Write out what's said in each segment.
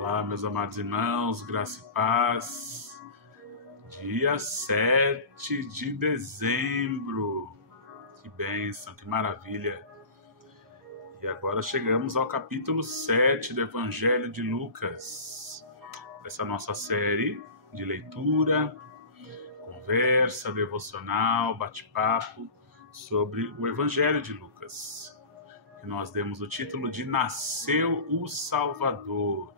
Olá, meus amados irmãos, graça e paz. Dia 7 de dezembro. Que bênção, que maravilha. E agora chegamos ao capítulo 7 do Evangelho de Lucas. Essa nossa série de leitura, conversa, devocional, bate-papo sobre o Evangelho de Lucas. Que nós demos o título de Nasceu o Salvador.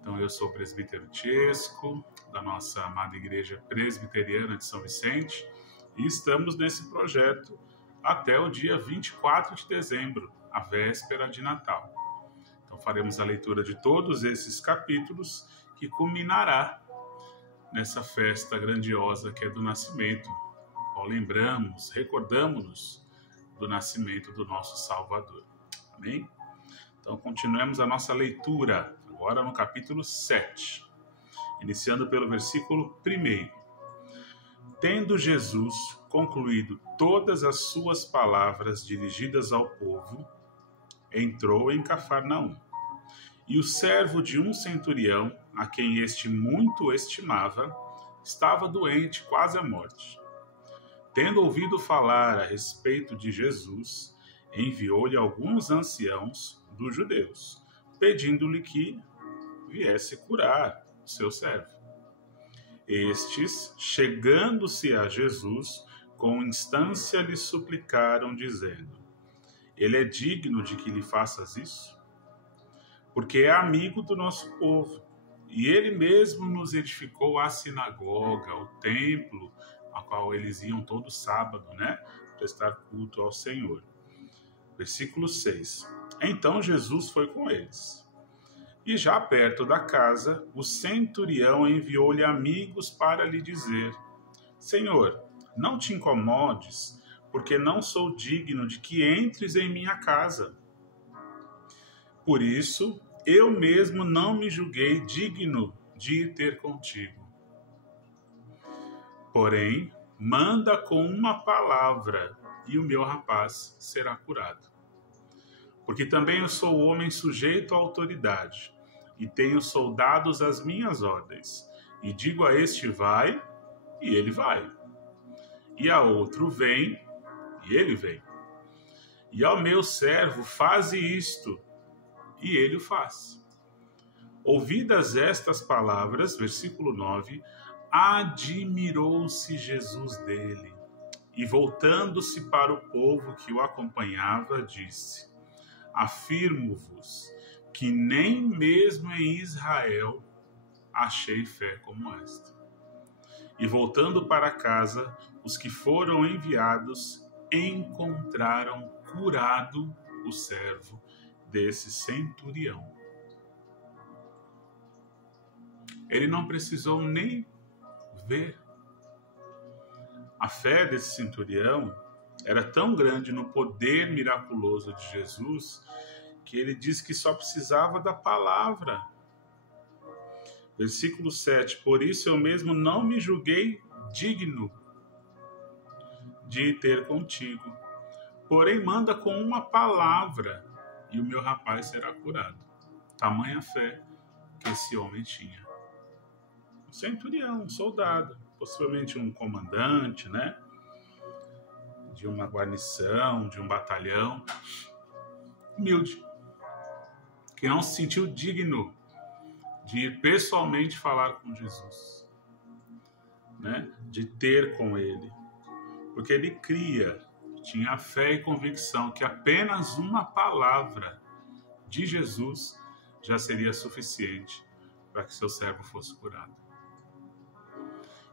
Então, eu sou o presbítero Tiesco, da nossa amada Igreja Presbiteriana de São Vicente, e estamos nesse projeto até o dia 24 de dezembro, a véspera de Natal. Então, faremos a leitura de todos esses capítulos, que culminará nessa festa grandiosa que é do nascimento. Recordamos-nos do nascimento do nosso Salvador. Amém? Então, continuemos a nossa leitura, agora no capítulo 7, iniciando pelo versículo 1. Tendo Jesus concluído todas as suas palavras dirigidas ao povo, entrou em Cafarnaum. E o servo de um centurião, a quem este muito estimava, estava doente, quase à morte. Tendo ouvido falar a respeito de Jesus, enviou-lhe alguns anciãos dos judeus, pedindo-lhe que viesse curar o seu servo. Estes, chegando-se a Jesus, com instância lhe suplicaram, dizendo: Ele é digno de que lhe faças isso? Porque é amigo do nosso povo, e ele mesmo nos edificou a sinagoga, o templo, a qual eles iam todo sábado, prestar culto ao Senhor. Versículo 6. Então Jesus foi com eles. E já perto da casa, o centurião enviou-lhe amigos para lhe dizer: Senhor, não te incomodes, porque não sou digno de que entres em minha casa. Por isso, eu mesmo não me julguei digno de ir ter contigo. Porém, manda com uma palavra, e o meu rapaz será curado. Porque também eu sou homem sujeito à autoridade, e tenho soldados às minhas ordens. E digo a este: vai, e ele vai. E a outro: vem, e ele vem. E ao meu servo: faze isto, e ele o faz. Ouvidas estas palavras, versículo 9, admirou-se Jesus dele. E voltando-se para o povo que o acompanhava, disse: Afirmo-vos que nem mesmo em Israel achei fé como esta. E voltando para casa, os que foram enviados encontraram curado o servo desse centurião. Ele não precisou nem ver. A fé desse centurião era tão grande no poder miraculoso de Jesus que ele diz que só precisava da palavra. Versículo 7. Por isso eu mesmo não me julguei digno de ter contigo. Porém, manda com uma palavra e o meu rapaz será curado. Tamanha fé que esse homem tinha. Um centurião, um soldado, possivelmente um comandante, de uma guarnição, de um batalhão, humilde, que não se sentiu digno de ir pessoalmente falar com Jesus, de ter com ele, porque ele cria, tinha fé e convicção que apenas uma palavra de Jesus já seria suficiente para que seu servo fosse curado.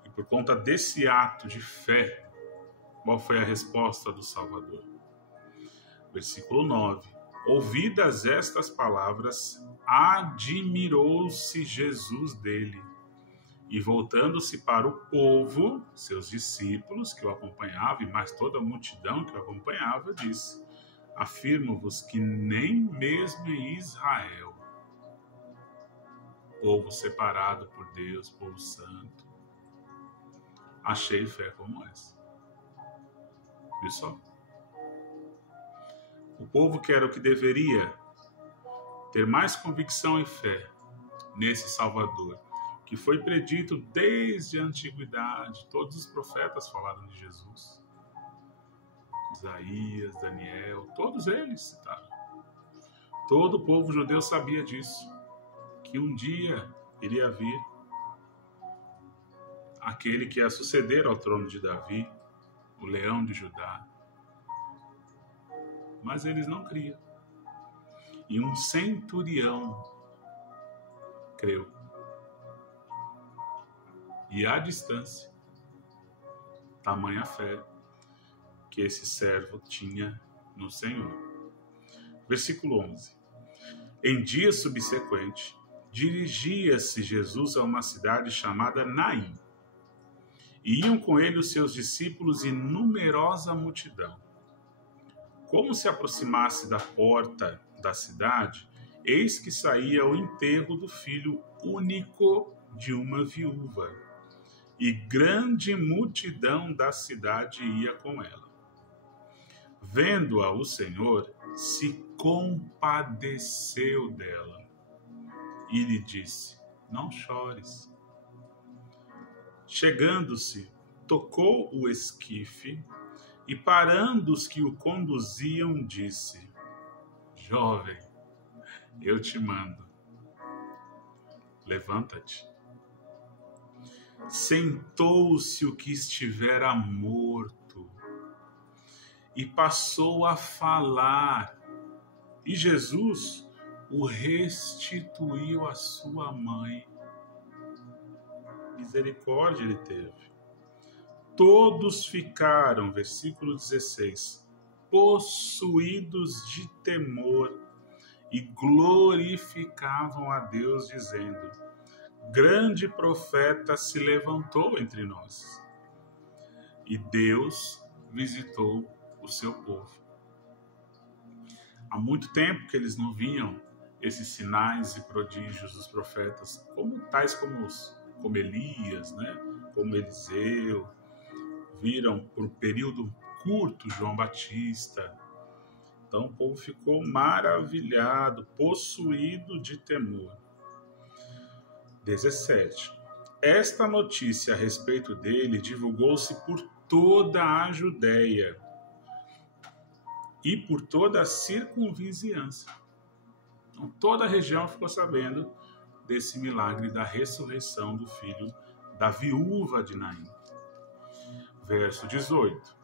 E por conta desse ato de fé, qual foi a resposta do Salvador? Versículo 9. Ouvidas estas palavras, admirou-se Jesus dele. E voltando-se para o povo, seus discípulos que o acompanhavam, e mais toda a multidão que o acompanhava, disse: Afirmo-vos que nem mesmo em Israel, povo separado por Deus, povo santo, achei fé como essa. Viu só? O povo que era o que deveria ter mais convicção e fé nesse Salvador, que foi predito desde a antiguidade. Todos os profetas falaram de Jesus. Isaías, Daniel, todos eles citaram. Todo o povo judeu sabia disso, que um dia iria vir aquele que ia suceder ao trono de Davi, o leão de Judá. Mas eles não criam. E um centurião creu. E à distância, tamanha fé que esse servo tinha no Senhor. Versículo 11. Em dia subsequente, dirigia-se Jesus a uma cidade chamada Naim. E iam com ele os seus discípulos e numerosa multidão. Como se aproximasse da porta da cidade, eis que saía o enterro do filho único de uma viúva, e grande multidão da cidade ia com ela. Vendo-a o Senhor, se compadeceu dela e lhe disse: não chores. Chegando-se, tocou o esquife e, parando os que o conduziam, disse: jovem, eu te mando, levanta-te. Sentou-se o que estivera morto e passou a falar, e Jesus o restituiu à sua mãe. Misericórdia ele teve. Todos ficaram, versículo 16, possuídos de temor e glorificavam a Deus, dizendo: grande profeta se levantou entre nós, e Deus visitou o seu povo. Há muito tempo que eles não viam esses sinais e prodígios dos profetas, tais como Elias, né? Como Eliseu. Viram por um período curto João Batista. Então o povo ficou maravilhado, possuído de temor. 17. Esta notícia a respeito dele divulgou-se por toda a Judéia e por toda a circunvizinhança. Então toda a região ficou sabendo desse milagre da ressurreição do filho da viúva de Naim. Verso 18.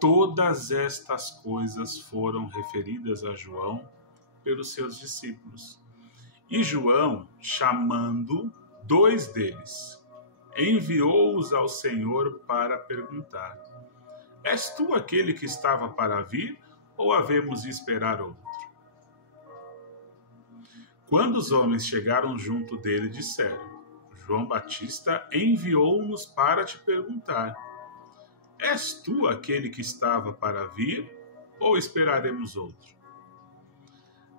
Todas estas coisas foram referidas a João pelos seus discípulos. E João, chamando 2 deles, enviou-os ao Senhor para perguntar: és tu aquele que estava para vir, ou havemos de esperar outro? Quando os homens chegaram junto dele, disseram: João Batista enviou-nos para te perguntar: és tu aquele que estava para vir, ou esperaremos outro?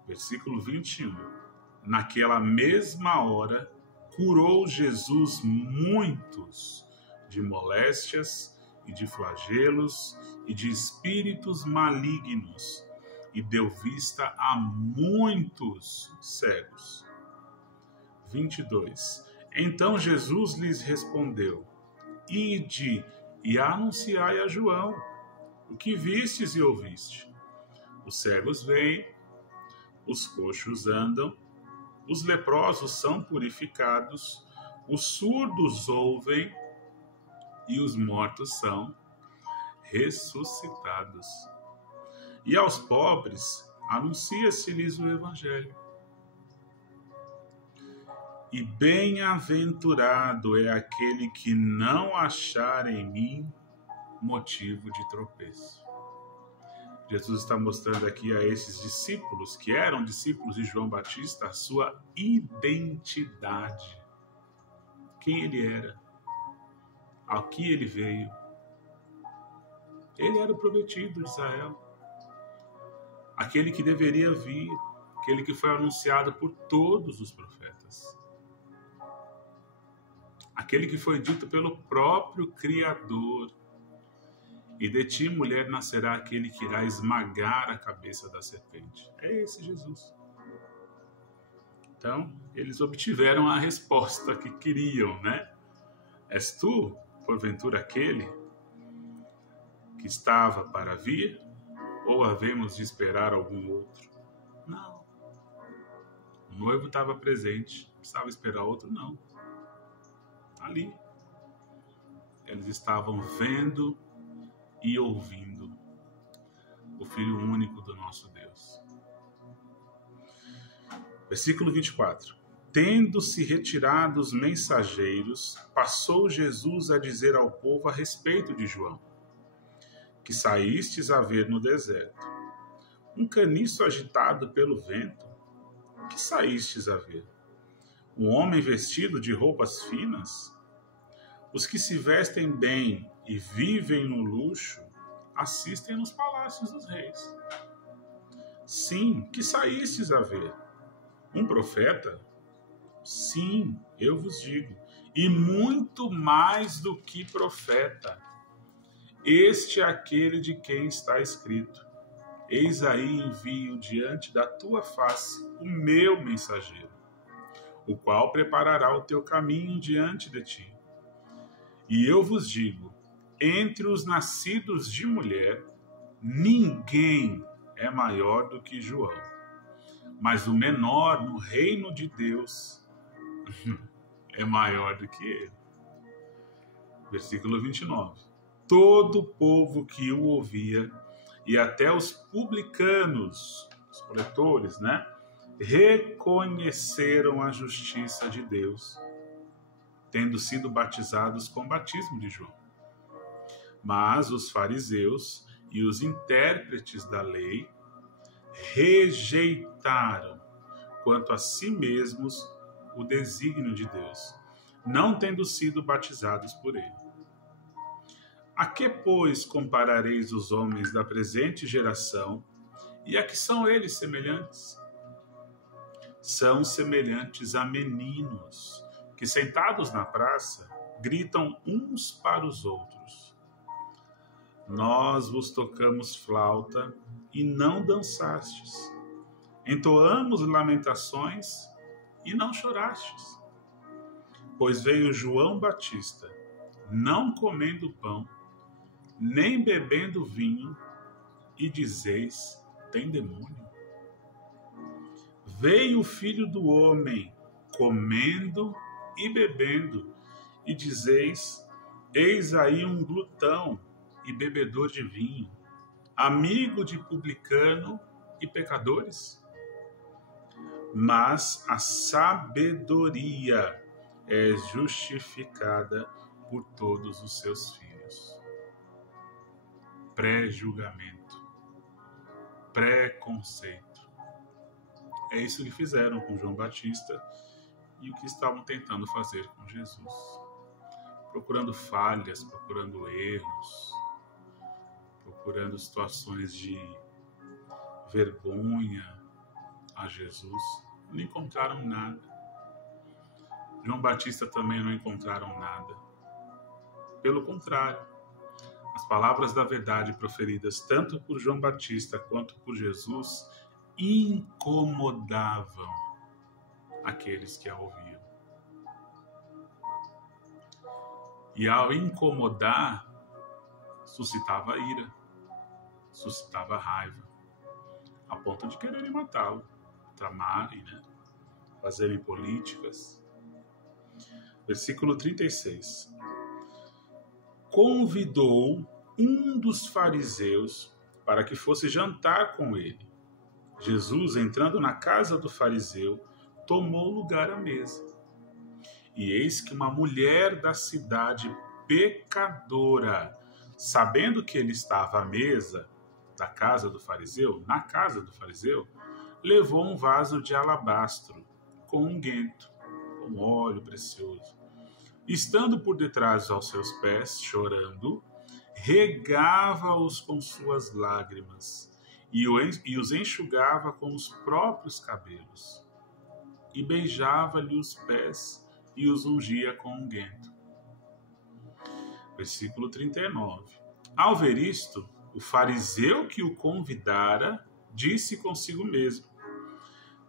Versículo 21. Naquela mesma hora, curou Jesus muitos de moléstias e de flagelos e de espíritos malignos, e deu vista a muitos cegos. 22. Então Jesus lhes respondeu: ide e anunciai a João o que vistes e ouviste. Os cegos veem, os coxos andam, os leprosos são purificados, os surdos ouvem e os mortos são ressuscitados. E aos pobres anuncia-se-lhes o Evangelho. E bem-aventurado é aquele que não achar em mim motivo de tropeço. Jesus está mostrando aqui a esses discípulos, que eram discípulos de João Batista, a sua identidade. Quem ele era, ao que ele veio. Ele era o prometido de Israel, aquele que deveria vir, aquele que foi anunciado por todos os profetas, aquele que foi dito pelo próprio Criador: e de ti, mulher, nascerá aquele que irá esmagar a cabeça da serpente. É esse Jesus. Então, eles obtiveram a resposta que queriam, né? És tu, porventura, aquele que estava para vir? Ou havemos de esperar algum outro? Não. O noivo estava presente. Precisava esperar outro? Não. Ali. Eles estavam vendo e ouvindo o Filho único do nosso Deus. Versículo 24. Tendo-se retirado os mensageiros, passou Jesus a dizer ao povo a respeito de João, que saístes a ver no deserto. Um caniço agitado pelo vento, que saístes a ver? Um homem vestido de roupas finas? Os que se vestem bem e vivem no luxo, assistem nos palácios dos reis. Sim, que saístes a ver? Um profeta? Sim, eu vos digo, e muito mais do que profeta. Este é aquele de quem está escrito: eis aí envio diante da tua face o meu mensageiro, o qual preparará o teu caminho diante de ti. E eu vos digo, entre os nascidos de mulher, ninguém é maior do que João, mas o menor no reino de Deus é maior do que ele. Versículo 29. Todo o povo que o ouvia, e até os publicanos, os coletores, né, reconheceram a justiça de Deus, tendo sido batizados com o batismo de João. Mas os fariseus e os intérpretes da lei rejeitaram quanto a si mesmos o desígnio de Deus, não tendo sido batizados por ele. A que, pois, comparareis os homens da presente geração, e a que são eles semelhantes? São semelhantes a meninos, que sentados na praça, gritam uns para os outros: nós vos tocamos flauta e não dançastes, entoamos lamentações e não chorastes. Pois veio João Batista, não comendo pão, nem bebendo vinho, e dizeis: tem demônio. Veio o Filho do Homem, comendo e bebendo, e dizeis: eis aí um glutão e bebedor de vinho, amigo de publicano e pecadores? Mas a sabedoria é justificada por todos os seus filhos. Pré-julgamento, preconceito. É isso que fizeram com João Batista e o que estavam tentando fazer com Jesus. Procurando falhas, procurando erros, procurando situações de vergonha a Jesus. Não encontraram nada. João Batista também não encontraram nada. Pelo contrário, as palavras da verdade proferidas tanto por João Batista quanto por Jesus incomodavam aqueles que a ouviam. E ao incomodar, suscitava ira, suscitava raiva, a ponto de quererem matá-lo, tramarem, né? Fazerem políticas. Versículo 36. Convidou um dos fariseus para que fosse jantar com ele. Jesus, entrando na casa do fariseu, tomou lugar à mesa. E eis que uma mulher da cidade pecadora, sabendo que ele estava à mesa da casa do fariseu, na casa do fariseu, levou um vaso de alabastro com unguento, com óleo precioso. Estando por detrás aos seus pés, chorando, regava-os com suas lágrimas e os enxugava com os próprios cabelos. E beijava-lhe os pés e os ungia com unguento. Versículo 39. Ao ver isto, o fariseu que o convidara disse consigo mesmo: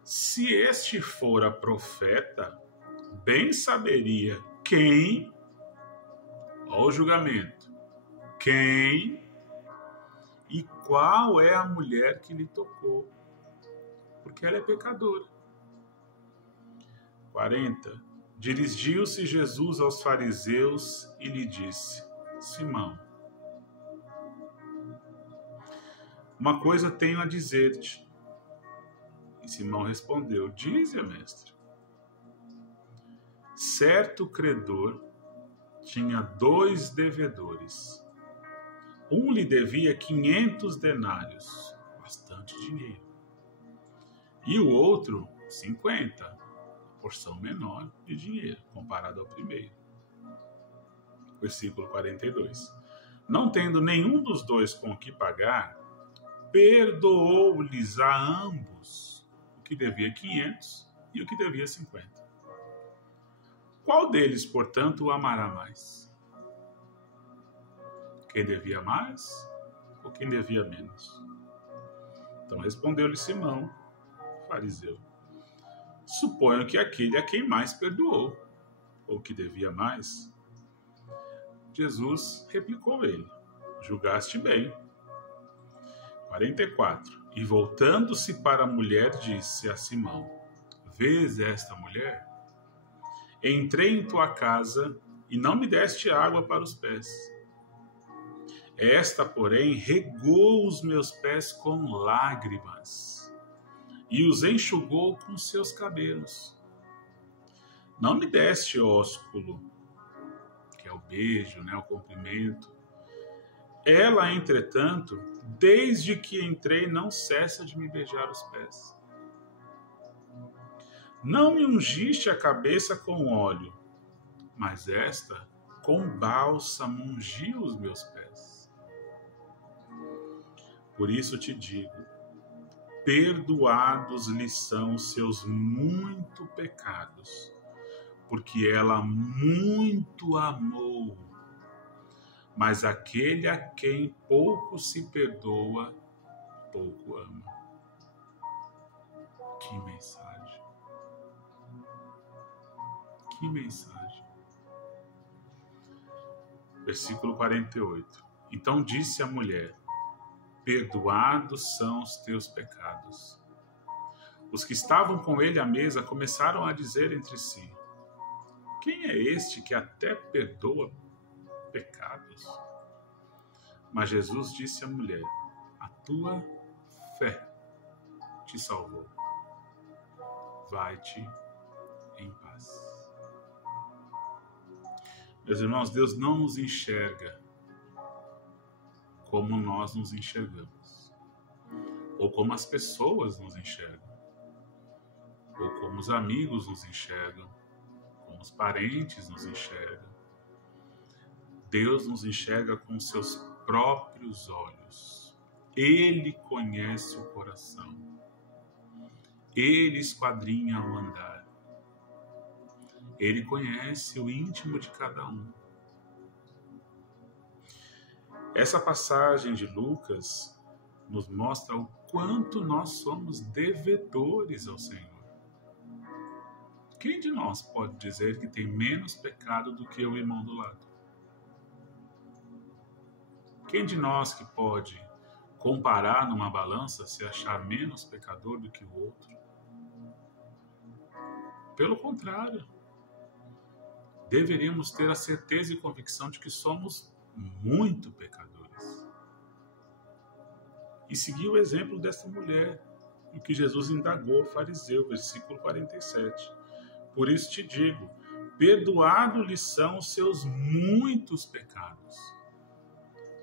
Se este fora profeta, bem saberia quem, ó o julgamento, quem e qual é a mulher que lhe tocou, porque ela é pecadora. 40. Dirigiu-se Jesus aos fariseus e lhe disse: Simão, uma coisa tenho a dizer-te. E Simão respondeu: Dize, mestre. Certo credor tinha 2 devedores. Um lhe devia 500 denários, bastante dinheiro. E o outro 50, porção menor de dinheiro, comparado ao primeiro. Versículo 42. Não tendo nenhum dos 2 com o que pagar, perdoou-lhes a ambos o que devia 500 e o que devia 50. Qual deles, portanto, o amará mais? Quem devia mais ou quem devia menos? Então respondeu-lhe Simão, fariseu: Suponho que aquele a quem mais perdoou, ou que devia mais. Jesus replicou ele: Julgaste bem. 44. E voltando-se para a mulher, disse a Simão: Vês esta mulher? Entrei em tua casa e não me deste água para os pés. Esta, porém, regou os meus pés com lágrimas e os enxugou com seus cabelos. Não me deste ósculo, que é o beijo, o cumprimento. Ela, entretanto, desde que entrei, não cessa de me beijar os pés. Não me ungiste a cabeça com óleo, mas esta, com bálsamo, ungiu os meus pés. Por isso te digo, perdoados lhe são os seus muitos pecados, porque ela muito amou. Mas aquele a quem pouco se perdoa, pouco ama. Que mensagem! Que mensagem! Versículo 48. Então disse a mulher: Perdoados são os teus pecados. Os que estavam com ele à mesa começaram a dizer entre si: Quem é este que até perdoa pecados? Mas Jesus disse à mulher: A tua fé te salvou. Vai-te em paz. Meus irmãos, Deus não nos enxerga como nós nos enxergamos, ou como as pessoas nos enxergam, ou como os amigos nos enxergam, como os parentes nos enxergam. Deus nos enxerga com seus próprios olhos. Ele conhece o coração. Ele esquadrinha o andar. Ele conhece o íntimo de cada um. Essa passagem de Lucas nos mostra o quanto nós somos devedores ao Senhor. Quem de nós pode dizer que tem menos pecado do que o irmão do lado? Quem de nós que pode comparar numa balança se achar menos pecador do que o outro? Pelo contrário, deveríamos ter a certeza e convicção de que somos muito pecadores. E seguir o exemplo dessa mulher, em que Jesus indagou o fariseu, versículo 47. Por isso te digo, perdoado lhe são os seus muitos pecados,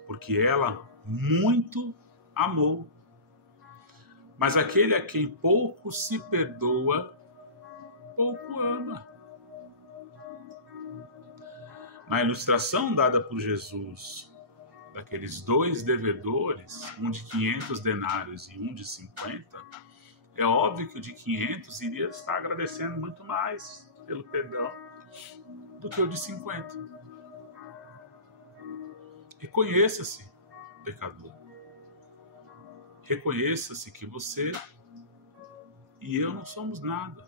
porque ela muito amou. Mas aquele a quem pouco se perdoa, pouco ama. Na ilustração dada por Jesus, daqueles 2 devedores, um de 500 denários e um de 50, é óbvio que o de 500 iria estar agradecendo muito mais pelo perdão do que o de 50. Reconheça-se, pecador. Reconheça-se que você e eu não somos nada.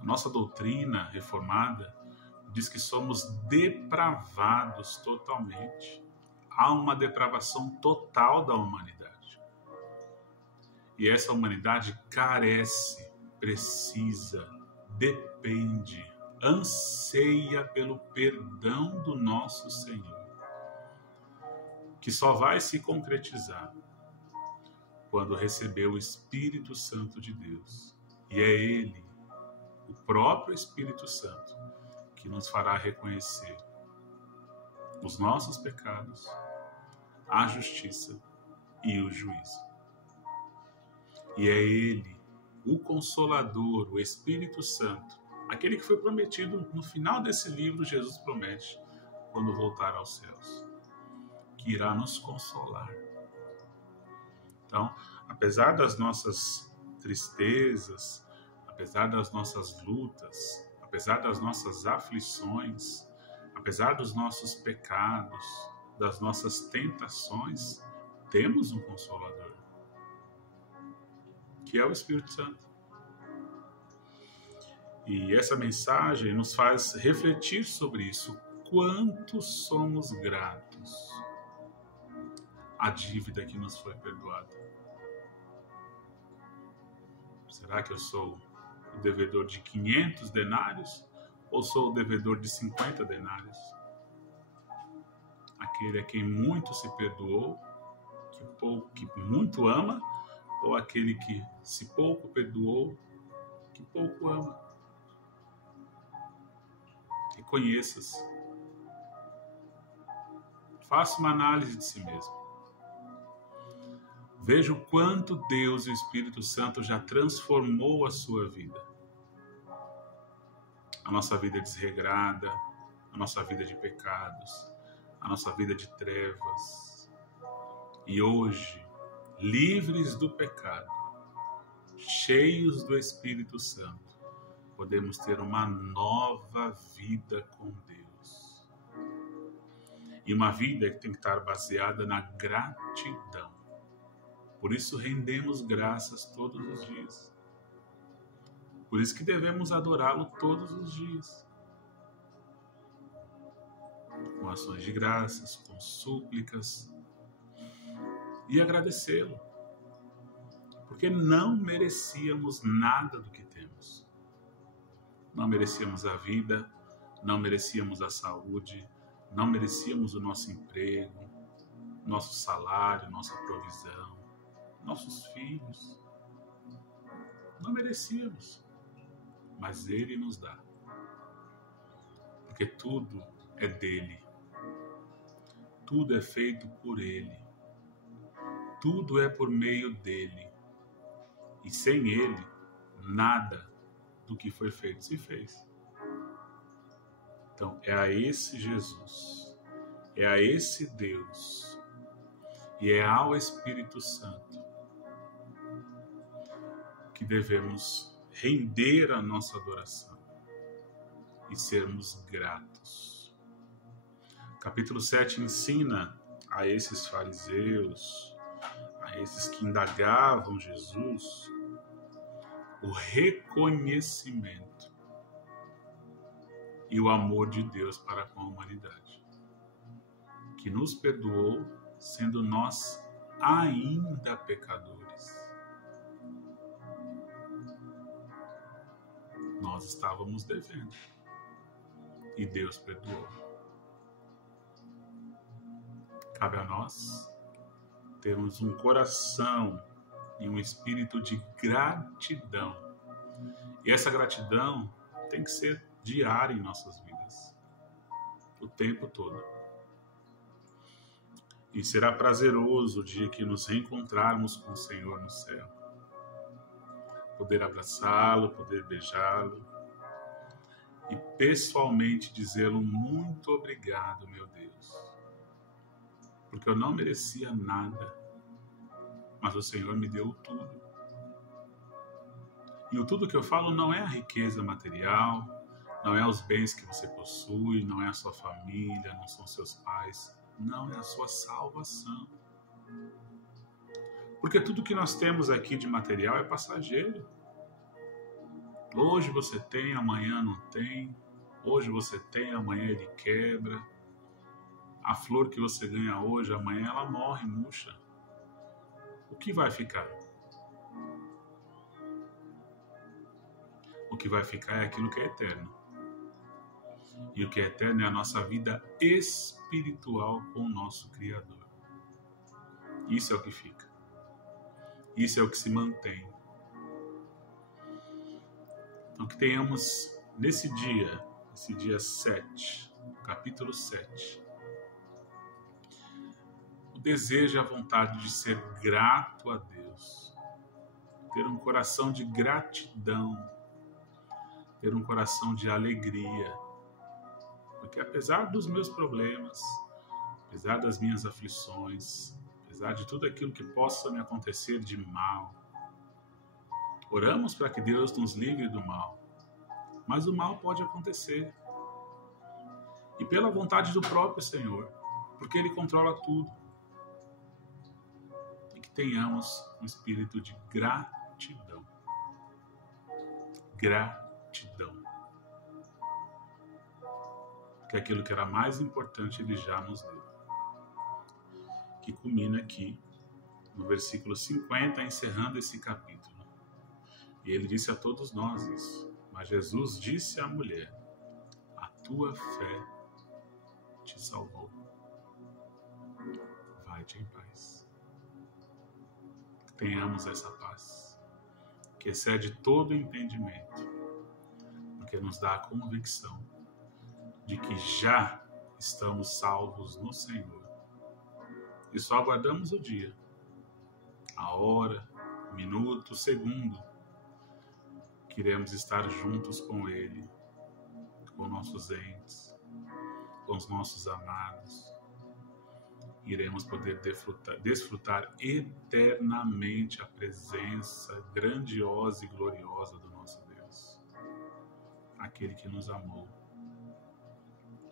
A nossa doutrina reformada diz que somos depravados totalmente. Há uma depravação total da humanidade. E essa humanidade carece, precisa, depende, anseia pelo perdão do nosso Senhor, que só vai se concretizar quando receber o Espírito Santo de Deus. E é Ele, o próprio Espírito Santo, que nos fará reconhecer os nossos pecados, a justiça e o juízo. E é Ele, o Consolador, o Espírito Santo, aquele que foi prometido no final desse livro, Jesus promete, quando voltar aos céus, que irá nos consolar. Então, apesar das nossas tristezas, apesar das nossas lutas, apesar das nossas aflições, apesar dos nossos pecados, das nossas tentações, temos um Consolador, que é o Espírito Santo. E essa mensagem nos faz refletir sobre isso. Quanto somos gratos à dívida que nos foi perdoada. Será que eu sou o devedor de 500 denários ou sou o devedor de 50 denários? Aquele a quem muito se perdoou, que muito ama, ou aquele que se pouco perdoou, que pouco ama? Reconheça-se. Faça uma análise de si mesmo. Veja o quanto Deus e o Espírito Santo já transformou a sua vida. A nossa vida desregrada, a nossa vida de pecados, a nossa vida de trevas. E hoje, livres do pecado, cheios do Espírito Santo, podemos ter uma nova vida com Deus. E uma vida que tem que estar baseada na gratidão. Por isso rendemos graças todos os dias. Por isso que devemos adorá-lo todos os dias. Com ações de graças, com súplicas. E agradecê-lo. Porque não merecíamos nada do que temos. Não merecíamos a vida, não merecíamos a saúde, não merecíamos o nosso emprego, nosso salário, nossa provisão, nossos filhos. Não merecíamos, mas Ele nos dá. Porque tudo é dele. Tudo é feito por Ele. Tudo é por meio dele. E sem Ele, nada do que foi feito se fez. Então, é a esse Jesus, é a esse Deus e é ao Espírito Santo que devemos render a nossa adoração e sermos gratos. Capítulo 7 ensina a esses fariseus, a esses que indagavam Jesus, o reconhecimento e o amor de Deus para com a humanidade, que nos perdoou sendo nós ainda pecadores. Nós estávamos devendo e Deus perdoou. Cabe a nós termos um coração e um espírito de gratidão. E essa gratidão tem que ser diária em nossas vidas, o tempo todo. E será prazeroso o dia que nos reencontrarmos com o Senhor no céu. Poder abraçá-lo, poder beijá-lo e pessoalmente dizê-lo muito obrigado, meu Deus. Porque eu não merecia nada, mas o Senhor me deu tudo. E o tudo que eu falo não é a riqueza material, não é os bens que você possui, não é a sua família, não são seus pais. Não, é a sua salvação. Porque tudo que nós temos aqui de material é passageiro. Hoje você tem, amanhã não tem. Hoje você tem, amanhã ele quebra. A flor que você ganha hoje, amanhã ela morre, murcha. O que vai ficar? O que vai ficar é aquilo que é eterno. E o que é eterno é a nossa vida espiritual com o nosso Criador. Isso é o que fica. Isso é o que se mantém. Então que tenhamos nesse dia 7, capítulo 7, o desejo e a vontade de ser grato a Deus, ter um coração de gratidão, ter um coração de alegria, porque apesar dos meus problemas, apesar das minhas aflições, apesar de tudo aquilo que possa me acontecer de mal, oramos para que Deus nos livre do mal, mas o mal pode acontecer. E pela vontade do próprio Senhor, porque Ele controla tudo. E que tenhamos um espírito de gratidão. Gratidão. Que aquilo que era mais importante Ele já nos deu. Que culmina aqui no versículo 50, encerrando esse capítulo. E Ele disse a todos nós isso. Mas Jesus disse à mulher: a tua fé te salvou. Vai-te em paz. Que tenhamos essa paz, que excede todo entendimento, porque nos dá a convicção de que já estamos salvos no Senhor. E só aguardamos o dia, a hora, o minuto, o segundo, que iremos estar juntos com Ele, com nossos entes, com os nossos amados. Iremos poder desfrutar eternamente a presença grandiosa e gloriosa do nosso Deus, aquele que nos amou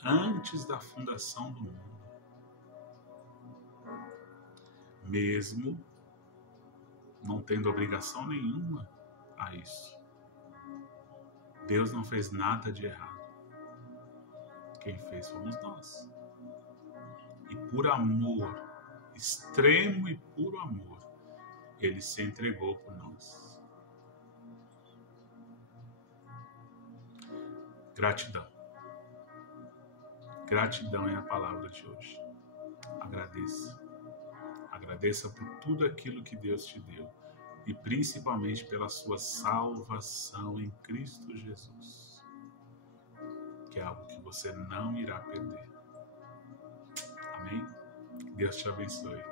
antes da fundação do mundo, mesmo não tendo obrigação nenhuma a isso. Deus não fez nada de errado. Quem fez fomos nós. E por amor, extremo e puro amor, Ele se entregou por nós. Gratidão. Gratidão é a palavra de hoje. Agradeça. Agradeça por tudo aquilo que Deus te deu. E principalmente pela sua salvação em Cristo Jesus. Que é algo que você não irá perder. Amém? Deus te abençoe.